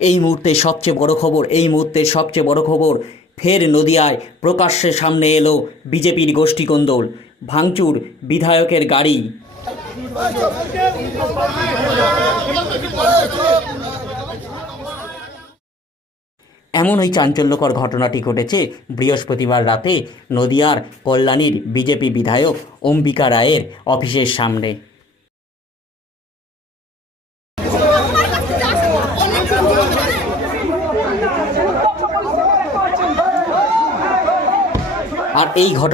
এই মুহূর্তে সবচেয়ে বড় খবর ফের নদিয়ায় প্রকাশ্যে সামনে এলো বিজেপির গোষ্ঠীকোন্দল, ভাঙচুর বিধায়কের গাড়ি। এমন ওই চাঞ্চল্যকর ঘটনাটি ঘটেছে বৃহস্পতিবার রাতে নদিয়ার কল্যাণীর বিজেপি বিধায়ক অম্বিকা রায়ের অফিসের সামনে। আর এই ঘটনা